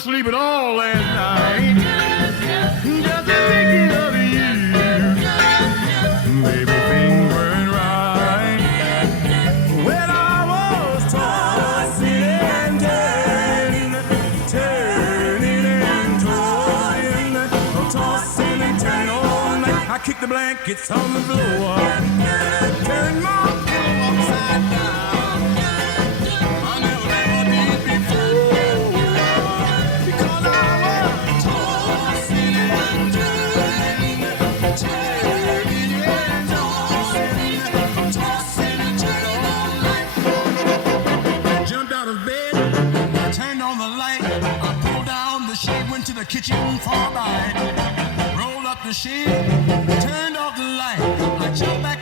sleep at all last night. Just thinking of you. Baby, things weren't right. When I was tossing and turning, turning and tossing, tossing and turning all night. I kicked the blankets on the floor, turned my pillow upside down. I never did before, because I was tossing and turning, turning and tossing, tossing and turning all night. Jumped out of bed, turned on the light. I pulled down the shade, went to the kitchen for a bite. Rolled up the shade, turned off the light. I jumped back